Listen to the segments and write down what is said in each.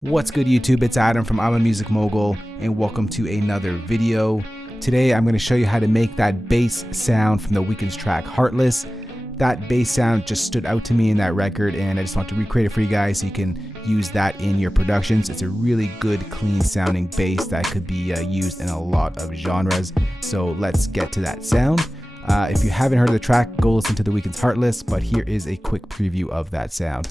What's good YouTube, it's Adam from I'm a Music Mogul and welcome to another video. Today I'm going to show you how to make that bass sound from the Weeknd's track Heartless. That bass sound just stood out to me in that record and I just want to recreate it for you guys so you can use that in your productions. It's a really good clean sounding bass that could be used in a lot of genres. So let's get to that sound. If you haven't heard of the track, go listen to the Weeknd's Heartless, but here is a quick preview of that sound.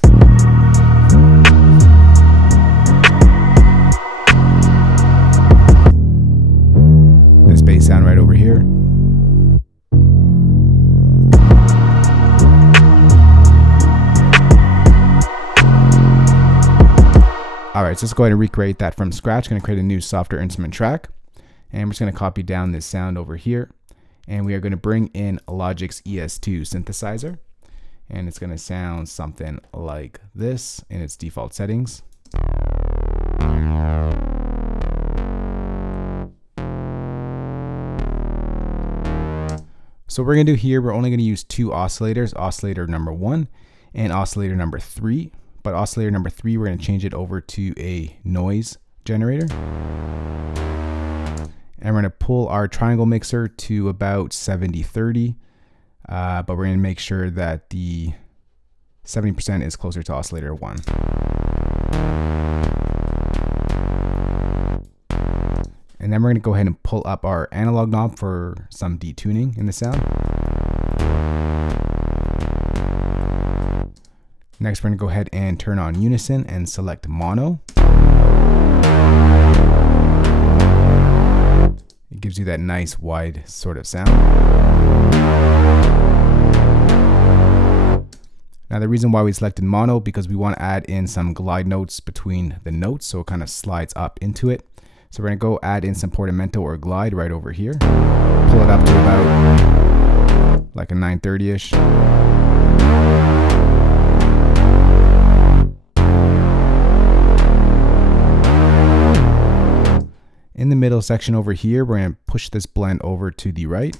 This bass sound right over here. Alright, so let's go ahead and recreate that from scratch. I'm going to create a new softer instrument track. And we're just going to copy down this sound over here. And we are going to bring in Logic's ES2 synthesizer. And it's going to sound something like this in its default settings. So what we're going to do here, we're only going to use two oscillators, oscillator number 1 and oscillator number 3. But oscillator number 3, we're going to change it over to a noise generator. And we're going to pull our triangle mixer to about 70-30. But we're going to make sure that the 70% is closer to oscillator 1. And then we're going to go ahead and pull up our analog knob for some detuning in the sound. Next, we're going to go ahead and turn on unison and select mono. It gives you that nice wide sort of sound. Now the reason why we selected mono, because we want to add in some glide notes between the notes, so it kind of slides up into it. So we're going to go add in some portamento or glide right over here. Pull it up to about like a 930-ish. In the middle section over here, we're going to push this blend over to the right.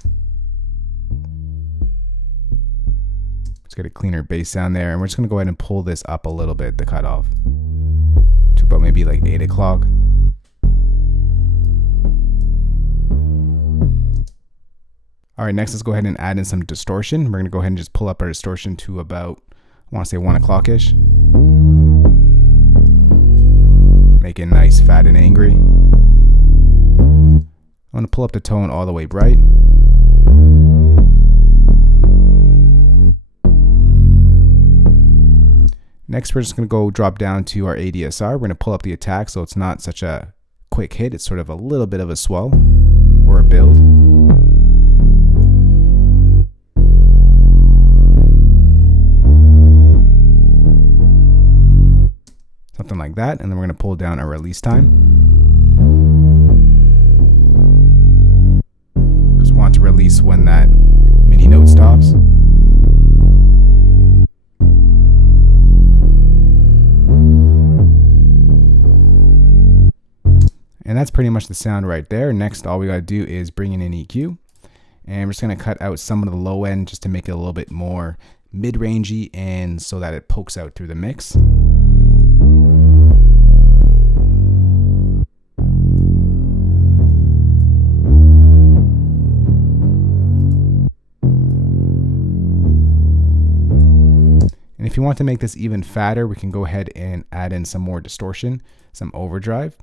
Let's get a cleaner bass sound there. And we're just going to go ahead and pull this up a little bit, the cutoff, to about maybe like 8 o'clock. All right, next let's go ahead and add in some distortion. We're going to go ahead and just pull up our distortion to about, I want to say 1 o'clock-ish. Make it nice, fat, and angry. I'm going to pull up the tone all the way bright. Next, we're just going to go drop down to our ADSR. We're going to pull up the attack so it's not such a quick hit. It's sort of a little bit of a swell or a build. Something like that. And then we're going to pull down our release time. Want to release when that MIDI note stops. And that's pretty much the sound right there. Next, all we got to do is bring in an EQ. And we're just going to cut out some of the low end just to make it a little bit more mid-rangey and so that it pokes out through the mix. If you want to make this even fatter, we can go ahead and add in some more distortion, some overdrive.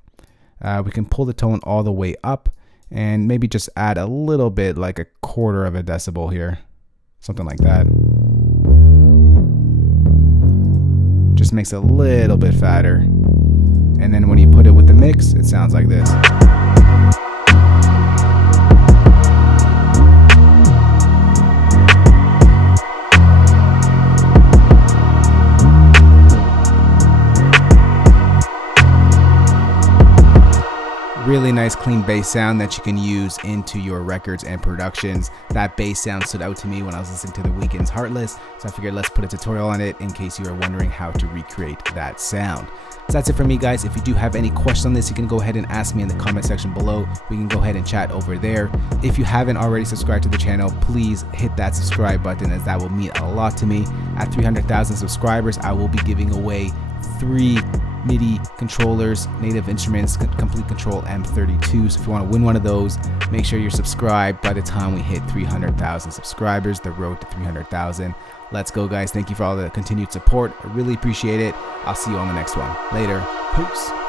We can pull the tone all the way up and maybe just add a little bit, like a 1/4 of a decibel here, something like that. Just makes it a little bit fatter. And then when you put it with the mix, it sounds like this. Really nice clean bass sound that you can use into your records and productions. That bass sound stood out to me when I was listening to the Weeknd's Heartless, so I figured let's put a tutorial on it in case you are wondering how to recreate that sound. So that's it for me, guys. If you do have any questions on this, you can go ahead and ask me in the comment section below. We can go ahead and chat over there. If you haven't already subscribed to the channel, please hit that subscribe button as that will mean a lot to me. At 300,000 subscribers, I will be giving away 3 MIDI controllers, Native Instruments Complete Control M32. So if you want to win one of those, make sure you're subscribed by the time we hit 300,000 subscribers, the road to 300,000. Let's go, guys. Thank you for all the continued support. I really appreciate it. I'll see you on the next one. Later. Peace.